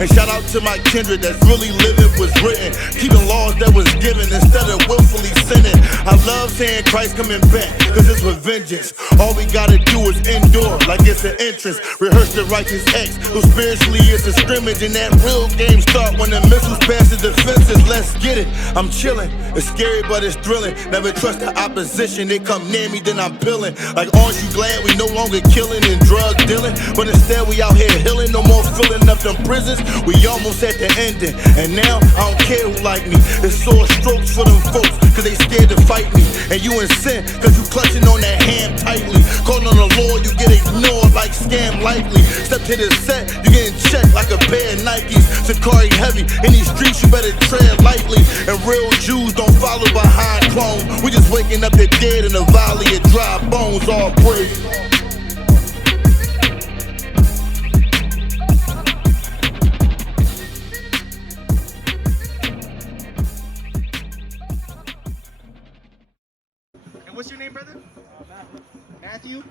And shout out to my kindred that's really living what's written, keeping laws that was given instead of willfully sinning. I love saying Christ coming back, cause it's with vengeance. All we gotta do is endure like it's an entrance. Rehearse the righteous acts, so spiritually it's a scrimmage. And that real game start when the missiles pass the defenses. Let's get it, I'm chilling. It's scary but it's thrilling. Never trust the opposition, they come near me then I'm peeling. Like aren't you glad we no longer killing and drug dealing? But instead we out here healing, no more filling up them prisons. We almost at the ending, and now I don't care who like me. It's sore strokes for them folks, cause they scared to fight me. And you in sin, cause you clutching on that hand tightly. Calling on the Lord, you get ignored like scam likely. Step to the set, you getting checked like a pair of Nikes. SICARII heavy, in these streets you better tread lightly. And real Jews don't follow behind clones. We just waking up the dead in a valley of dry bones, all praise. What's your name, brother? Matthew.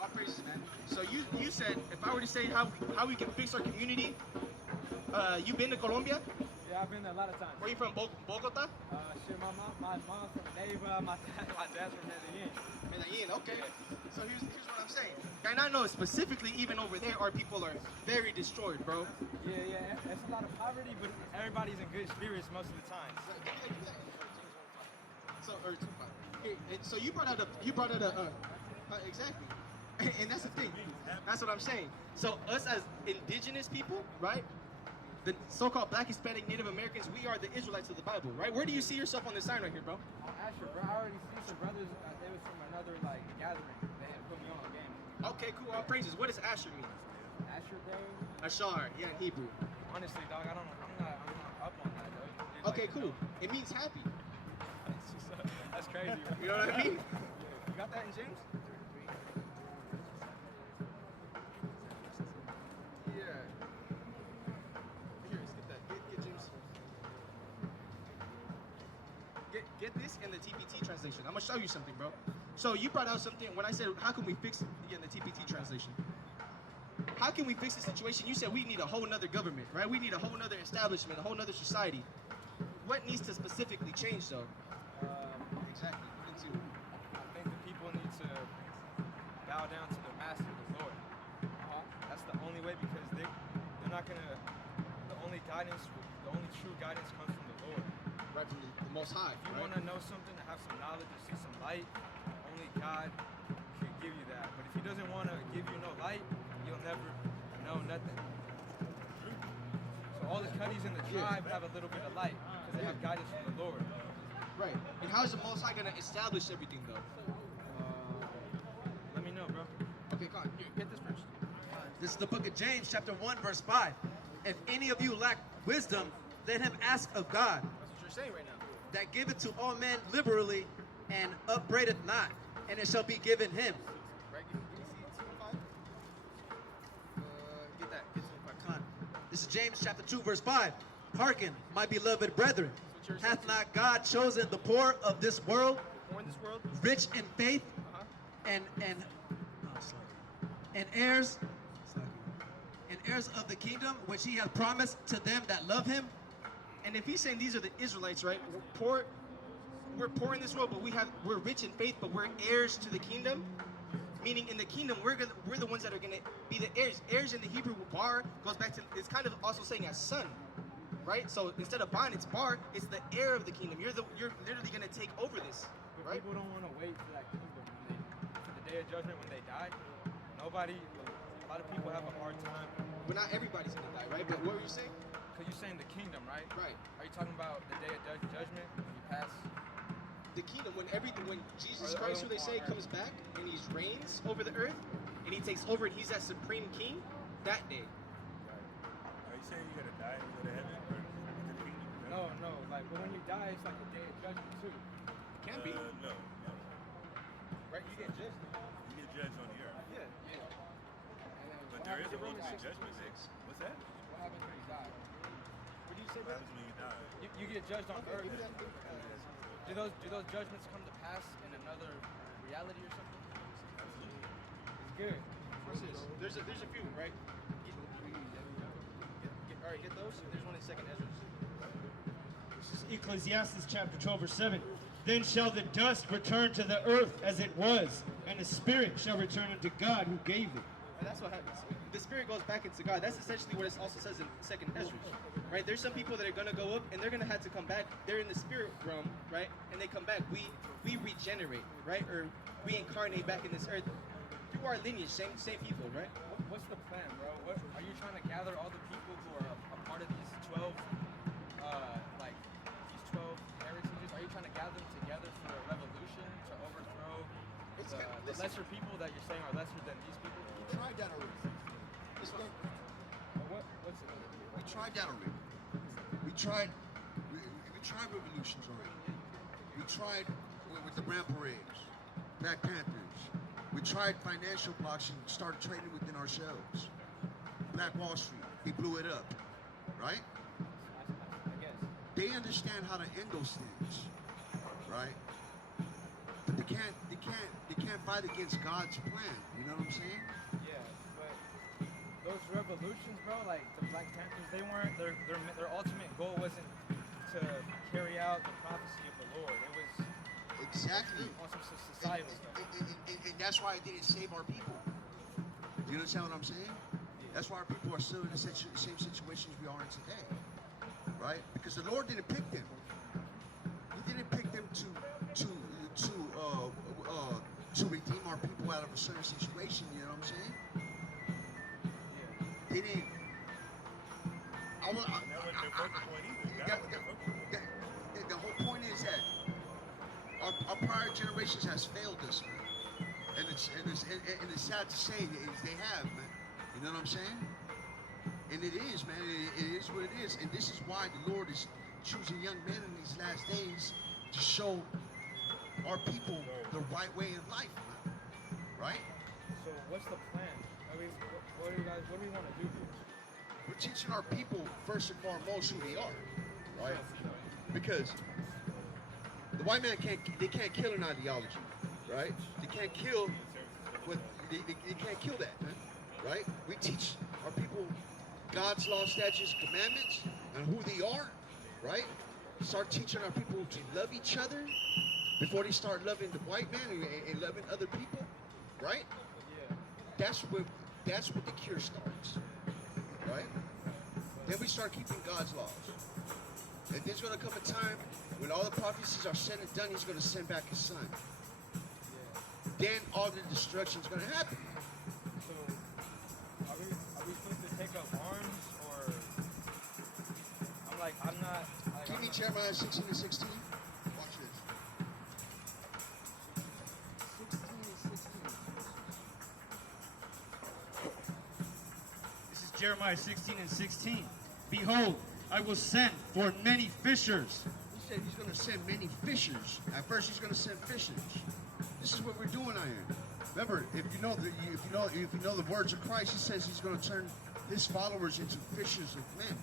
All praises, man. So you said if I were to say how we can fix our community, you been to Colombia? Yeah, I've been there a lot of times. Where you from? Bogota? Shit, my mom's from Neiva, my dad's from Medellin. Medellin, okay. So here's what I'm saying. And I know specifically even over there our people are very destroyed, bro. Yeah, it's a lot of poverty, but everybody's in good spirits most of the time. So you brought out a exactly, and that's the thing. That's what I'm saying. So us as indigenous people, right? The so-called Black, Hispanic, Native Americans, we are the Israelites of the Bible, right? Where do you see yourself on this sign right here, bro? Asher, bro, I already see some brothers. They was from another gathering. They had put me on a game. Okay, cool. All praises. What does Asher mean? Asher, bro. Ashar, yeah, in Hebrew. Honestly, dog, I'm not up on that, though. Okay, cool. It means happy. That's crazy, bro. You know what I mean? You got that in James? Yeah. Here, skip that. Get James. Get this in the TPT translation. I'm gonna show you something, bro. So you brought out something when I said, how can we fix it in the TPT translation? How can we fix the situation? You said we need a whole nother government, right? We need a whole nother establishment, a whole nother society. What needs to specifically change, though? Exactly. I think the people need to bow down to the master, the Lord. That's the only way, because they're not gonna. The only true guidance comes from the Lord. Right, from the Most High. If you want to know something, to have some knowledge, to see some light, only God can give you that. But if He doesn't want to give you no light, you'll never know nothing. So all the Cuddies in the tribe have a little bit of light because they have guidance from the Lord. Right. And how is the Most High going to establish everything, though? Let me know, bro. Okay, come on. Here, get this first. This is the book of James, chapter 1, verse 5. If any of you lack wisdom, let him ask of God, That's what you're saying right now. that giveth to all men liberally, and upbraideth not, and it shall be given him. Right? Give me C5. Get that. Get C5. Come on. This is James, chapter 2, verse 5. Hearken, my beloved brethren. Hath not God chosen the poor of this world, rich in faith, and heirs of the kingdom which He hath promised to them that love Him? And if he's saying these are the Israelites, right? We're poor in this world, but we're rich in faith, but we're heirs to the kingdom. Meaning in the kingdom, we're the ones that are gonna be the heirs. Heirs in the Hebrew bar goes back to, it's kind of also saying as son. Right? So instead of bond, it's bar, it's the heir of the kingdom. You're literally gonna take over this. But right? people don't want to wait for that kingdom for the day of judgment when they die. A lot of people have a hard time. But not everybody's gonna die, right? But what were you saying? Because you're saying the kingdom, right? Right. Are you talking about the day of judgment when you pass? The kingdom, when Jesus Christ, who they say, comes back and He reigns over the earth and He takes over and He's that supreme king, that day. Are you saying you're gonna die and go to heaven or into the kingdom? No, but when you die, it's like a day of judgment too. Can be. No. Right? You get judged. You get judged on the earth. Yeah. But there is a ultimate judgment day. What's that? What happens when you die? What do you say, What bro? happens when you die? You get judged on earth. Give me that thing. Do those judgments come to pass in another reality or something? Absolutely. It's good. What's this? There's a few, right? Get Second Ezra. This is Ecclesiastes chapter 12, verse 7. Then shall the dust return to the earth as it was, and the spirit shall return unto God who gave it. And that's what happens. The spirit goes back into God. That's essentially what it also says in Second Ezra, right? There's some people that are gonna go up and they're gonna have to come back. They're in the spirit realm, right? And they come back. We regenerate, right? Or we incarnate back in this earth through our lineage. Same people, right? What's the plan, bro? What are you trying to gather all the people who are a part of these 12, these 12 heritages? Are you trying to gather them together for a revolution to overthrow the lesser people that you're saying are lesser than these people? We tried that already. What's it? We tried that already. We tried revolutions already. We tried with the Ram Parades, Black Panthers. We tried financial blocks and started trading within ourselves. Black Wall Street, we blew it up, right? I guess. They understand how to end those things, right? But they can't fight against God's plan. You know what I'm saying? Yeah, but those revolutions, bro, like the Black Panthers, they weren't. Their ultimate goal wasn't to carry out the prophecy of the Lord. It was Exactly. on some societal stuff. And that's why it didn't save our people. Do you understand what I'm saying? That's why our people are still in the same situations we are in today, right? Because the Lord didn't pick them. He didn't pick them to redeem our people out of a certain situation. You know what I'm saying? They didn't. The whole point is that our prior generations has failed us, man. And it's sad to say they have, man. You know what I'm saying? And it is, man. It is what it is. And this is why the Lord is choosing young men in these last days to show our people the right way of life, man. Right? So what's the plan? I mean, what do we want to do here? We're teaching our people first and foremost who they are, right? Because the white man can't kill an ideology, right? They can't kill they can't kill that, man, right? We teach our people God's law, statutes, commandments, and who they are, right? Start teaching our people to love each other before they start loving the white man and loving other people, right? Yeah. That's what the cure starts, right? Then we start keeping God's laws. And there's going to come a time when all the prophecies are said and done, he's going to send back his son. Then all the destruction is going to happen. So are we supposed to take up arms, or I'm not. Like, Give me Jeremiah 16 and 16. Watch this. 16 and 16. This is Jeremiah 16 and 16. Behold, I will send for many fishers. He said he's going to send many fishers. At first, he's going to send fishers. This is what we're doing out here. Remember, if you know the words of Christ, he says he's going to turn his followers into fishers of men.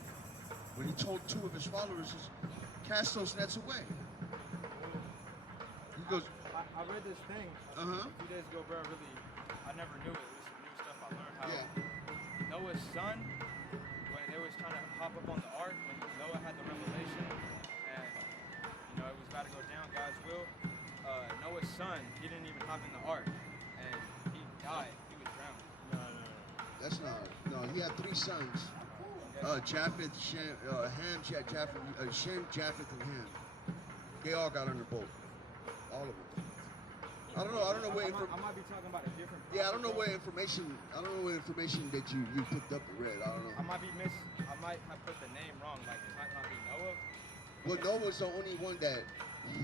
When he told two of his followers, cast those nets away. He goes, I read this thing a few days ago, bro. I never knew it. It was some new stuff I learned. How Noah's son, when they was trying to hop up on the ark, when Noah had the revelation, and it was about to go down, God's will. Noah's son, he didn't even hop in the ark, and he died. He was drowned. That's not. No, he had three sons. Japheth, Shem, Ham, Shem, Japheth, and Ham. They all got on the boat. All of them. I don't know what I might be talking about a different. Yeah, I don't know what information that you picked up and read. I don't know. I might have put the name wrong. Like, it might not be Noah. Well, Noah's the only one that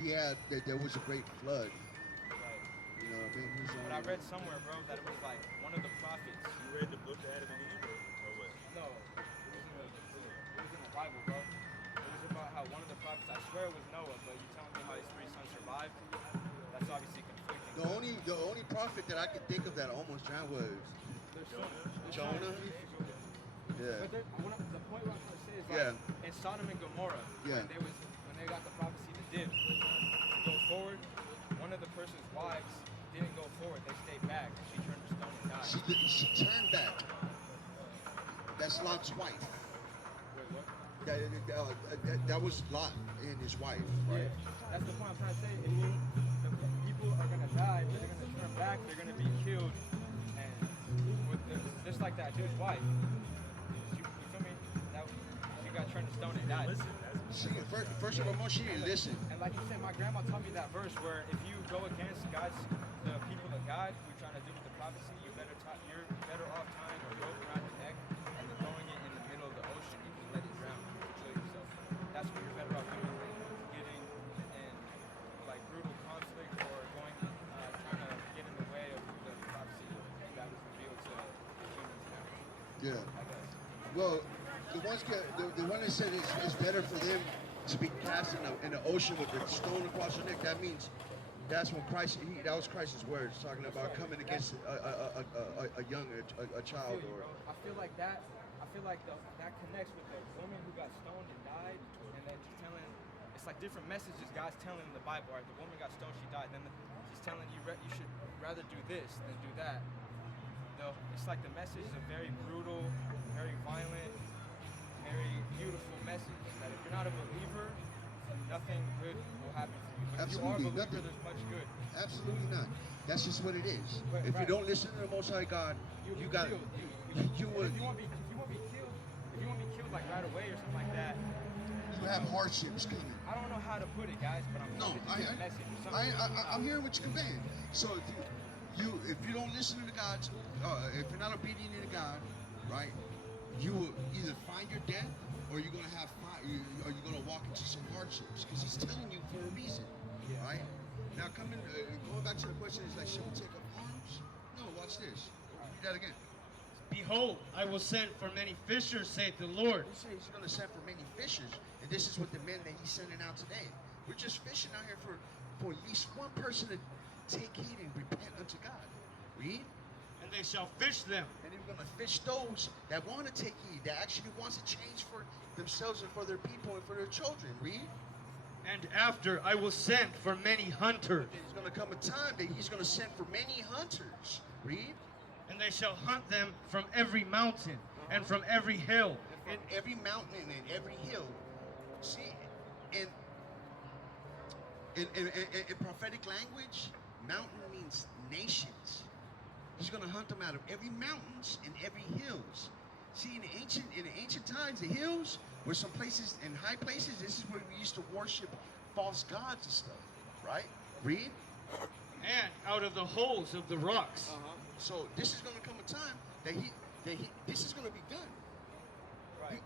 he had that there was a great flood. Right. You know what I mean? He's the But only I read somewhere, bro, that it was like one of the prophets. You read the book of Adam and Eve, or what? No, it was in the Bible, bro. It was about how one of the prophets, I swear it was Noah, but you telling me how his three sons survived? That's obviously conflicting. The only prophet that I could think of that almost drowned was Jonah. Yeah. But the point what I'm trying to say is like in Sodom and Gomorrah, when they got the prophecy to dip, to go forward, one of the person's wives didn't go forward. They stayed back. She turned her stone and died. She turned back. That's Lot's wife. Wait, what? That was Lot and his wife, right? That's the point I'm trying to say. If you, the people are gonna die, they're gonna turn back, they're gonna be killed, and just like that dude's wife. You feel me? That she got turned to stone and died. First of all, she didn't listen. And like you said, my grandma taught me that verse where if you go against the people of God who are trying to do with the prophecy, you're better off tying a rope around your neck and throwing it in the middle of the ocean. You can let it drown to kill yourself. That's what you're better off doing than getting in like brutal conflict or going trying to get in the way of the prophecy that was revealed to humans now. Yeah. I guess. Well, the one that said it's better for them to be cast in the ocean with a stone across their neck. That means that's when Christ. That was Christ's words, talking about coming against a child or. I feel like that. I feel like that connects with the woman who got stoned and died, and then she's telling. It's like different messages God's telling in the Bible. Right? The woman got stoned, she died. Then she's telling you you should rather do this than do that. Though it's like the message is a very brutal, very violent, very beautiful message. That if you're not a believer, nothing good will happen to you. But Absolutely, if you are a believer, nothing. there's much good. Absolutely not. That's just what it is. Right, if you right. don't listen to the Most High God, you got. Killed. You would. If you won't be killed like right away or something like that. You have hardships coming. I don't know how to put it, guys, but I'm No, trying to get a message or something. I'm hearing what you're conveying. So if you don't listen to the gods, if you're not obedient to God, right, you will either find your death or you're gonna have or you're gonna walk into some hardships because He's telling you for a reason, right? Now going back to the question is like, should we take up arms? No, watch this. Read that again. Behold, I will send for many fishers, saith the Lord. He said He's gonna send for many fishers, and this is what the men that He's sending out today. We're just fishing out here for at least one person to take heed and repent unto God. Read. And they shall fish them. And He's going to fish those that want to take heed, that actually wants to change for themselves and for their people and for their children. Read. And after I will send for many hunters. There's going to come a time that He's going to send for many hunters. Read. And they shall hunt them from every mountain and from every hill. And from every mountain and every hill. See, in prophetic language, mountain means nations. He's going to hunt them out of every mountains and every hills. See, in the ancient times, the hills were some places, in high places, this is where we used to worship false gods and stuff, right? Read. And out of the holes of the rocks. So this is going to come a time that this is going to be done. Right.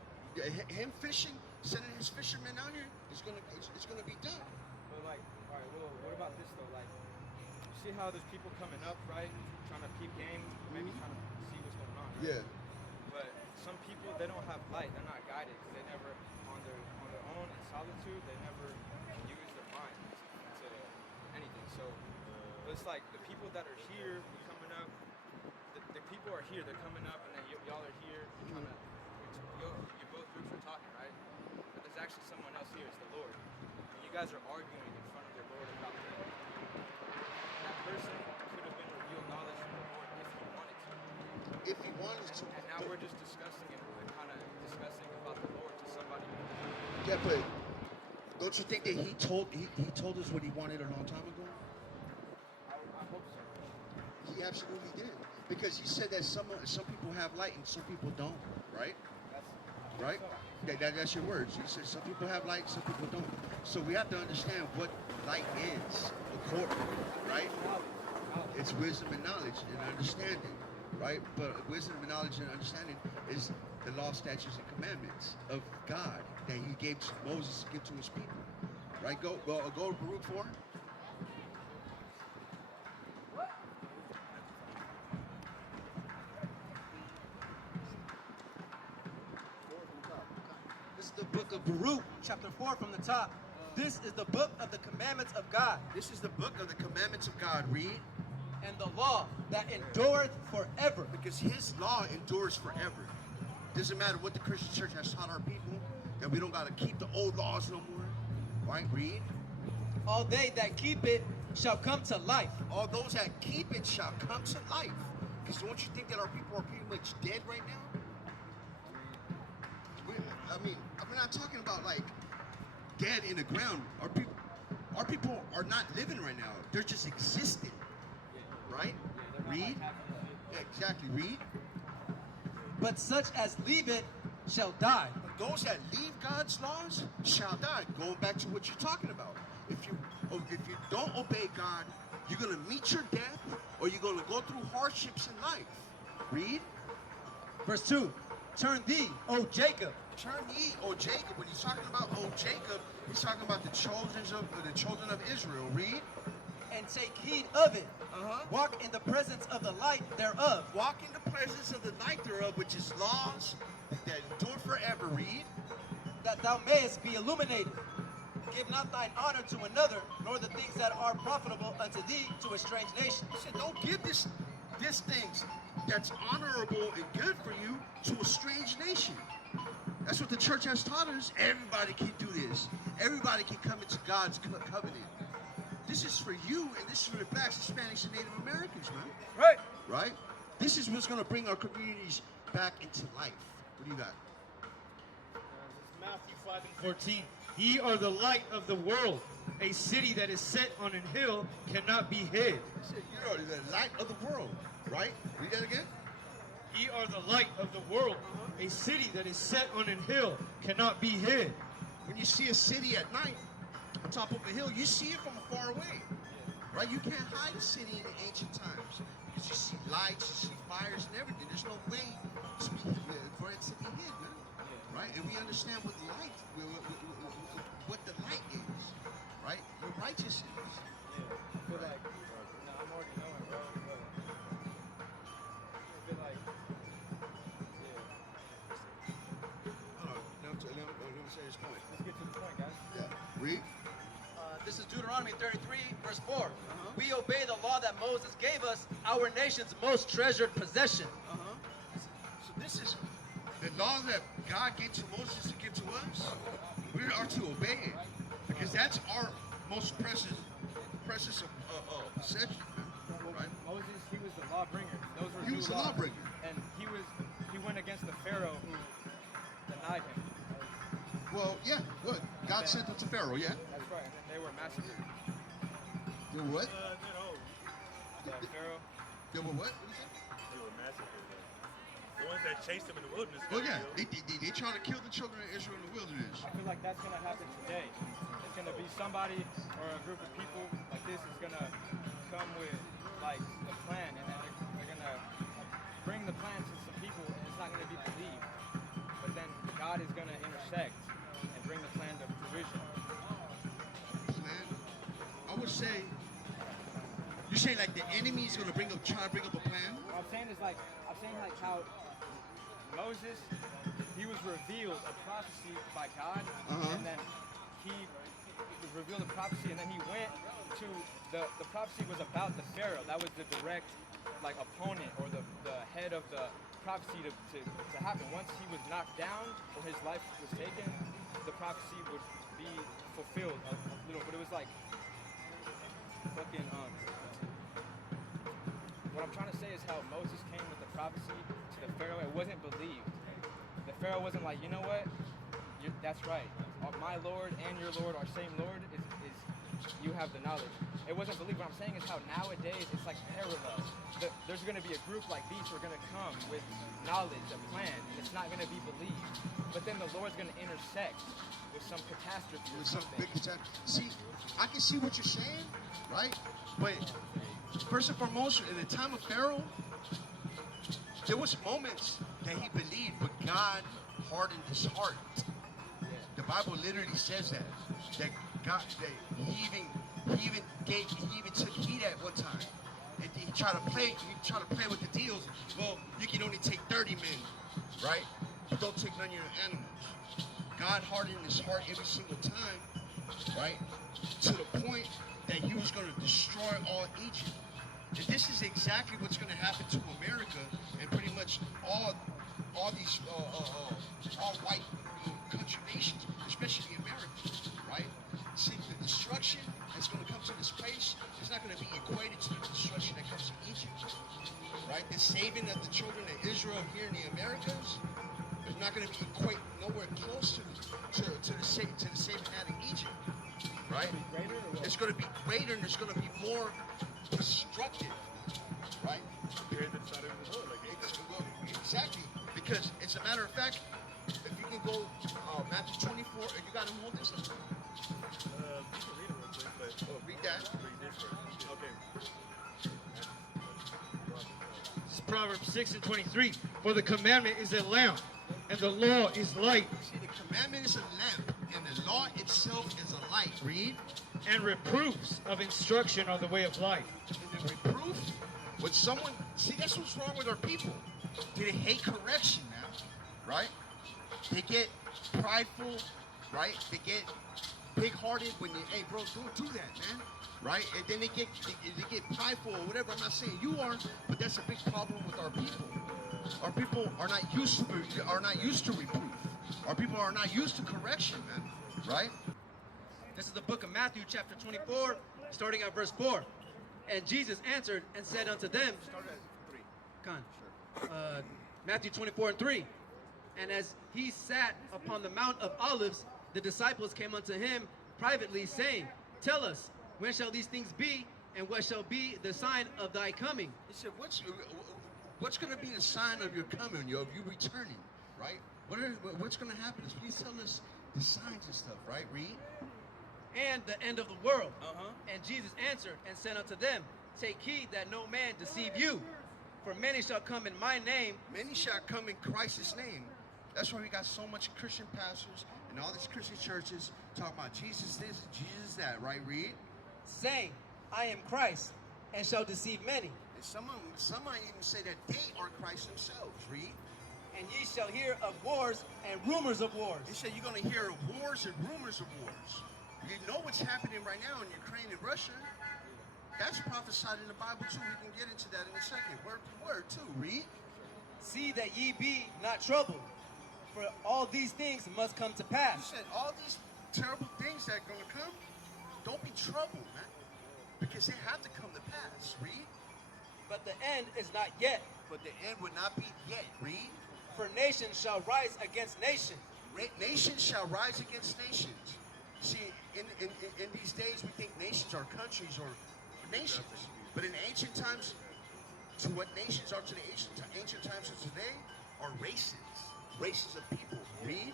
Him fishing, sending his fishermen out here, it's going to be done. But like, all right, well, what about this though? Like, you see how there's people coming up, right? Trying to peep game, maybe trying to see what's going on. Right? Yeah. But some people, they don't have light. They're not guided. They never, on their own in solitude, they never use their mind to anything. So it's like the people that are here coming up. The people are here. They're coming up, and then y'all are here. Trying to, you both groups are talking, right? But there's actually someone else here. It's the Lord. And you guys are arguing in front of the Lord about Him. That person could have been revealed knowledge from the Lord if he wanted to. If he wanted to. And now we're just discussing it. We're kind of discussing about the Lord to somebody. Yeah, but don't you think that he told us what he wanted a long time ago? I hope so. He absolutely did. Because he said that some people have light and some people don't, right? Right? That's your words. You said some people have light, some people don't. So we have to understand what light is, right? It's wisdom and knowledge and understanding, right? But wisdom and knowledge and understanding is the law, statutes, and commandments of God that He gave to Moses to give to His people, right? Go to Baruch 4. This is the book of Baruch, chapter 4 from the top. This is the book of the commandments of God. This is the book of the commandments of God. Read. And the law that endureth forever. Because His law endures forever. Doesn't matter what the Christian church has taught our people, that we don't got to keep the old laws no more. Right? Read. All they that keep it shall come to life. All those that keep it shall come to life. Because don't you think that our people are pretty much dead right now? we're not talking about like dead in the ground. Our people are not living right now. They're just existing, right? Read. Yeah, exactly. Read. But such as leave it shall die. Those that leave God's laws shall die. Going back to what you're talking about. If you don't obey God, you're gonna meet your death, or you're gonna go through hardships in life. Read. Verse 2. Turn thee, O Jacob. Turn ye, O Jacob. When he's talking about O Jacob, he's talking about the children of Israel. Read. And take heed of it. Walk in the presence of the light thereof. Walk in the presence of the light thereof, which is laws that endure forever. Read. That thou mayest be illuminated. Give not thine honor to another, nor the things that are profitable unto thee to a strange nation. He said, don't give this things that's honorable and good for you to a strange nation. That's what the church has taught us. Everybody can do this. Everybody can come into God's covenant. This is for you, and this is for the blacks, Hispanics, and Native Americans, man. Right. Right? This is what's going to bring our communities back into life. What do you got? Matthew 5:14. Ye are the light of the world. A city that is set on an hill cannot be hid. You are the light of the world, right? Read that again. Ye are the light of the world. A city that is set on an hill cannot be hid. When you see a city at night on top of a hill, you see it from far away, right? You can't hide a city in the ancient times because you see lights, you see fires and everything. There's no way for it to be hid, man. Right? And we understand what the light is, right? What righteousness is. I feel like, I'm already knowing, bro, but I feel like, Let me say this point. let's get to the point, guys. Yeah. Read. This is Deuteronomy 33, verse 4. We obey the law that Moses gave us, our nation's most treasured possession. So this is the law that God gave to Moses to give to us. We are to obey it because that's our most precious possession, right? Moses, he was the lawbringer. Those were He was the lawbringer. And he went against the Pharaoh who denied him. Well, yeah, good. God sent them to Pharaoh, yeah. That's right, and then they were massacred. They were what? The Pharaoh. They were what? What did you say? They were massacred. The ones that chased them in the wilderness. Oh yeah, they try to kill the children of Israel in the wilderness. I feel like that's going to happen today. It's going to be somebody or a group of people like this is going to come with like a plan, and then they're going to bring the plan to some people, and it's not going to be believed. But then God is going to intersect and bring the plan to fruition. Man, I would say, you're saying like the enemy is going to try to bring up a plan? What I'm saying is like how Moses, he was revealed a prophecy by God, and then he revealed a prophecy, and then he went to the prophecy was about the Pharaoh. That was the direct like opponent or the head of the prophecy to happen. Once he was knocked down or his life was taken, the prophecy would be fulfilled a little. But it was like fucking what I'm trying to say is how Moses came with the prophecy to the Pharaoh. It wasn't believed. The Pharaoh wasn't like, you know what? That's right. My Lord and your Lord, our same Lord, is you have the knowledge. It wasn't believed. What I'm saying is how nowadays it's like parallel. There's going to be a group like these who are going to come with knowledge, a plan, and it's not going to be believed. But then the Lord's going to intersect with some catastrophe or With some something. big catastrophe. See, I can see what you're saying, right? But first and foremost, in the time of Pharaoh, there was moments that he believed, but God hardened his heart. The Bible literally says that God, he even took heat at one time. And he tried to play with the deals. Well, you can only take 30 men, right? But don't take none of your animals. God hardened his heart every single time, right? To the point that he was going to destroy all Egypt. And this is exactly what's going to happen to America and pretty much all these all white country nations, especially America, right? See, the destruction that's going to come to this place is not going to be equated to the destruction that comes to Egypt, right? The saving of the children of Israel here in the Americas is not going to be equated nowhere close right? It's going to be greater and it's going to be more destructive, right? Exactly, because as a matter of fact, if you can go Matthew 24, if you got to hold this, read that. This is Proverbs 6:23. For the commandment is a lamp, and the law is light. See, the commandment is a lamp, and the law itself is a light. Read. And reproofs of instruction are the way of life. And the reproof, when someone, see, that's what's wrong with our people. They hate correction now, right? They get prideful, right? They get big-hearted when they, hey, bro, don't do that, man, right? And then they get prideful or whatever. I'm not saying you are, but that's a big problem with our people. Our people are not used to reproof. Our people are not used to correction, man, right? This is the book of Matthew, chapter 24, starting at verse 4. And Jesus answered and said unto them, Matthew 24:3. And as he sat upon the Mount of Olives, the disciples came unto him privately, saying, Tell us, when shall these things be, and what shall be the sign of thy coming? He said, what's going to be the sign of your coming, of you returning, right? What's going to happen? Please tell us the signs and stuff, right? Read. And the end of the world. And Jesus answered and said unto them, Take heed that no man deceive you, for many shall come in my name. Many shall come in Christ's name. That's why we got so much Christian pastors and all these Christian churches talking about Jesus this, Jesus that, right? Read. Saying, I am Christ, and shall deceive many. And some might even say that they are Christ themselves. Read. And ye shall hear of wars and rumors of wars. He said you're going to hear of wars and rumors of wars. You know what's happening right now in Ukraine and Russia. That's prophesied in the Bible too. We can get into that in a second. Word for word too. Read. See that ye be not troubled, for all these things must come to He pass. said all these terrible things that are going to come, don't be troubled, man. Because they have to come to pass. Read. But the end is not yet. But the end would not be yet. Read. For nation shall rise against nation. Nations shall rise against nations. See, in these days, we think nations are countries or nations. But in ancient times, to what nations are to the ancient times of today are races. Races of people. Read.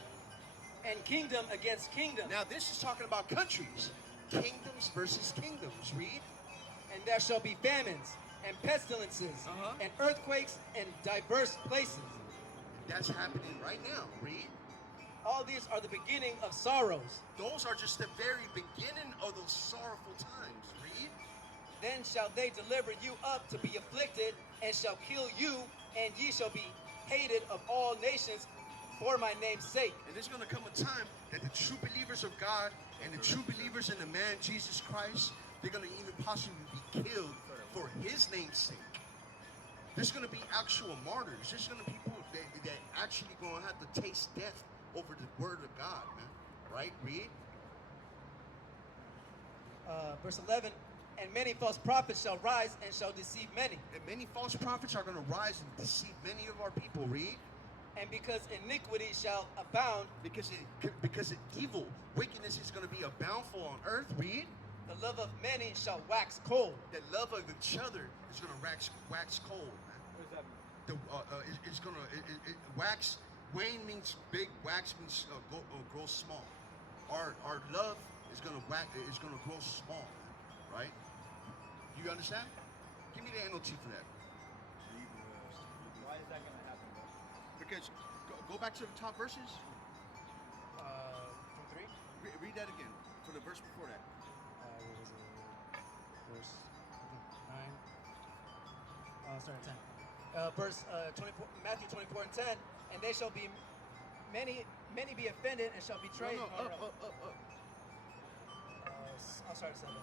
And kingdom against kingdom. Now, this is talking about countries. Kingdoms versus kingdoms. Read. And there shall be famines and pestilences and earthquakes in diverse places. That's happening right now. Read. All these are the beginning of sorrows. Those are just the very beginning of those sorrowful times. Read. Then shall they deliver you up to be afflicted, and shall kill you, and ye shall be hated of all nations for my name's sake. And there's going to come a time that the true believers of God and the true believers in the man Jesus Christ, they're going to even possibly be killed for his name's sake. There's going to be actual martyrs. There's going to be people that actually going to have to taste death over the word of God, man. Right? Read. Verse 11, and many false prophets shall rise and shall deceive many. And many false prophets are going to rise and deceive many of our people. Read. And because iniquity shall abound, because evil, wickedness is going to be a bountiful on earth. Read. the love of many shall wax cold. The love of each other is going to wax cold, man. What does that mean? It's going to wax. Wane means big. Wax means grow small. Our love is going to grow small, man, right? You understand? Give me the NLT for that. Why is that going to happen, bro? Because go back to the top verses. From 3? Read that again for the verse before that. What was it? Verse 9. Sorry, 10. Verse 24, Matthew 24 and 10. And they shall be many be offended and shall betray. Up. Sorry, 7.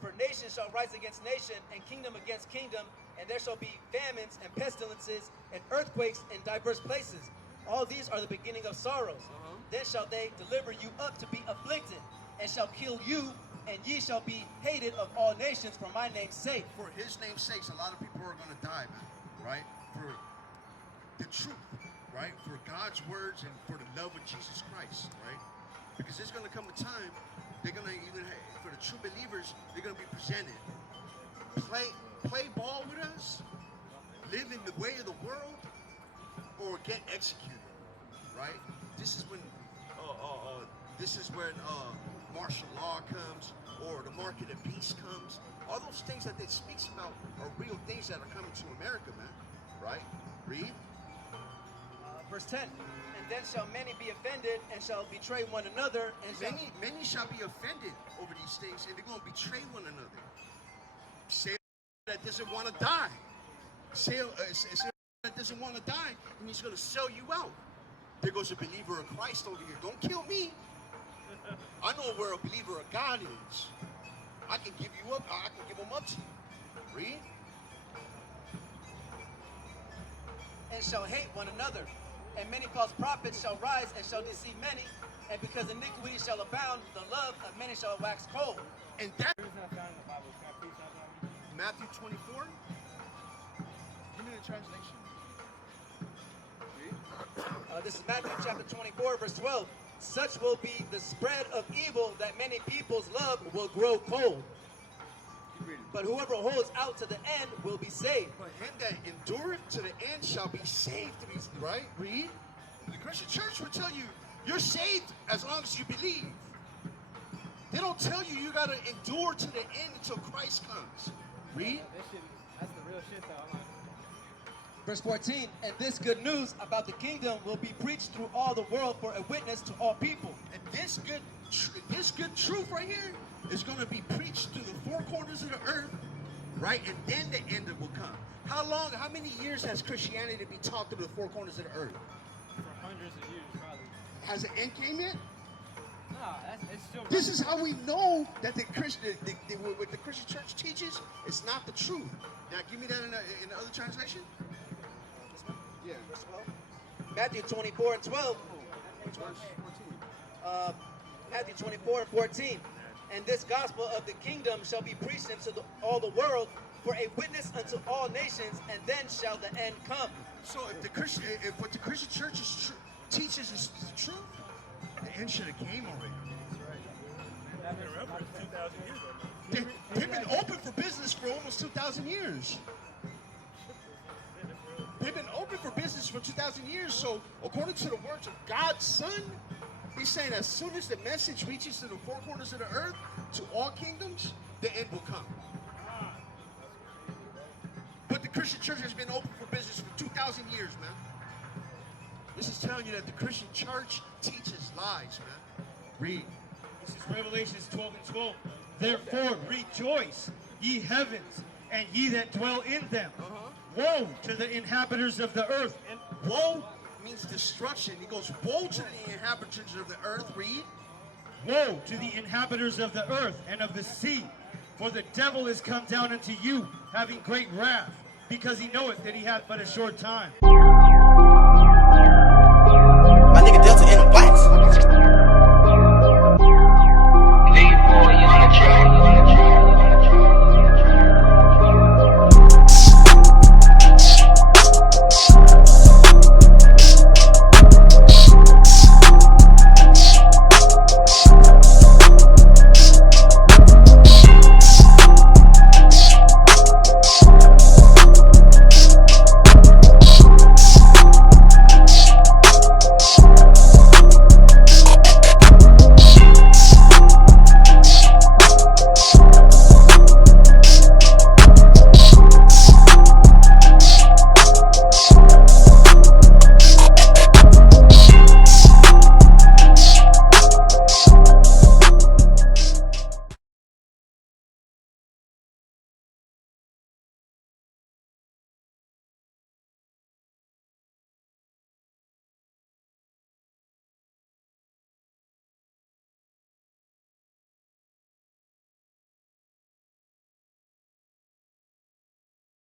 For nation shall rise against nation, and kingdom against kingdom, and there shall be famines and pestilences and earthquakes in diverse places. All these are the beginning of sorrows. Then shall they deliver you up to be afflicted, and shall kill you, and ye shall be hated of all nations for my name's sake. For his name's sakes, a lot of people are going to die, man, right? For the truth, right? For God's words and for the love of Jesus Christ, right? Because there's going to come a time they're going to even for the true believers, they're going to be presented. Play ball with us, live in the way of the world, or get executed. Right? This is when martial law comes, or the mark of the beast comes. All those things that it speaks about are real things that are coming to America, man. Right? Read. Verse 10. And then shall many be offended and shall betray one another. And Many shall be offended over these things, and they're going to betray one another. Say that doesn't want to die. Say that doesn't want to die, and he's going to sell you out. There goes a believer of Christ over here. Don't kill me. I know where a believer of God is. I can give you up. I can give them up to you. Read. And shall hate one another. And many false prophets shall rise and shall deceive many. And because iniquity shall abound, the love of many shall wax cold. And that Where is that found in the Bible? Can I please have that? Matthew 24. Give me the translation. This is Matthew chapter 24, verse 12. Such will be the spread of evil that many people's love will grow cold. But whoever holds out to the end will be saved. But him that endureth to the end shall be saved. Right? Read. The Christian church will tell you you're saved as long as you believe. They don't tell you you got to endure to the end until Christ comes. Read. That's the real shit, though. Verse 14, and this good news about the kingdom will be preached through all the world for a witness to all people. And this good truth right here is going to be preached through the four corners of the earth, right? And then the end will come. How many years has Christianity been taught through the four corners of the earth? For hundreds of years, probably. Has the end came yet? Nah, it's still. This is how we know that what the Christian church teaches is not the truth. Now, give me that in the other translation. Yeah. Verse 12. Matthew 24 and 12. Which verse? 14. Matthew 24 and 14. And this gospel of the kingdom shall be preached into all the world for a witness unto all nations, and then shall the end come. So if what the Christian church teaches is the truth, the end should have came already. I remember it's 2,000 years ago. They've been open for business for almost 2,000 years. They've been open for business for 2,000 years. So according to the words of God's Son, he's saying as soon as the message reaches to the four corners of the earth, to all kingdoms, the end will come. But the Christian church has been open for business for 2,000 years, man. This is telling you that the Christian church teaches lies, man. Read. This is Revelations 12 and 12. Therefore rejoice, ye heavens, and ye that dwell in them. Woe to the inhabitants of the earth. And woe means destruction. He goes, woe to the inhabitants of the earth. Read. Woe to the inhabitants of the earth and of the sea. For the devil is come down unto you, having great wrath, because he knoweth that he hath but a short time.